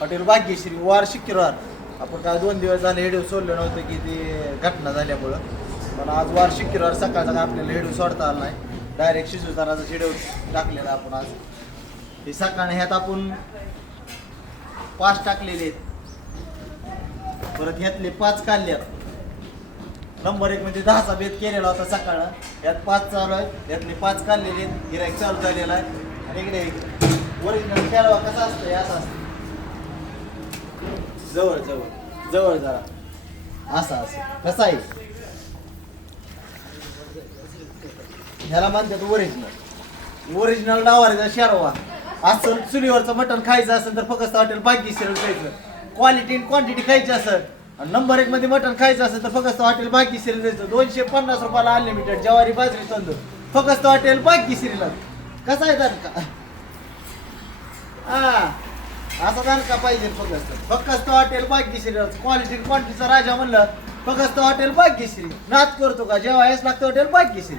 Hotel Bhagyashree वार शुक्रवार. आपण काय 2 दिवस झाले हेडू सोडलं नव्हतं की ती घटना झाल्यामुळं. पण आज वार शुक्रवार सकाळचा काय आपल्याला हेडू सोडता आला नाही. डायरेक्ट शिजवतानाचा शेड्यूल टाकलेला आपण आज. हे सकाळी ह्यात आपण 5 टाकलेले आहेत. परत ह्यातले 5 काढल्यात. नंबर 1 मध्ये 10चा बेत केलेला होता सकाळ. यात 5 चालू आहेत. यातले 5 काढलेले आहेत. गिराईक चालू झालेला आहे. आणि इकडे ओरिजिनल खेळवा कसा असतो असं असतं. जवळ जवळ जवळ जरा असा असं कसा आहे ह्याला म्हणतात ओरिजिनल. ओरिजिनल डावारीचा शेरवा. असं चुलीवरचं मटण खायचं असेल तर फक्त हॉटेल भाग्यश्री जायचं. क्वालिटी आणि क्वांटिटी खायची असेल आणि नंबर 1 मध्ये मटण खायचं असेल तर फक्त हॉटेल भाग्यश्री जायचं. 250 रुपयाला अनलिमिटेड ज्वारी बाजरी तांदूळ फक्त हॉटेल भाग्यश्रीला. कसा आहे का हा असा दणका पाहिजे. फक्त हॉटेल भाग्यश्री क्वालिटी क्वांटिटीचा राजा म्हणलं फक्त हॉटेल भाग्यश्री. नाच करतो का जेव्हा याच लागतं हॉटेल भाग्यश्री.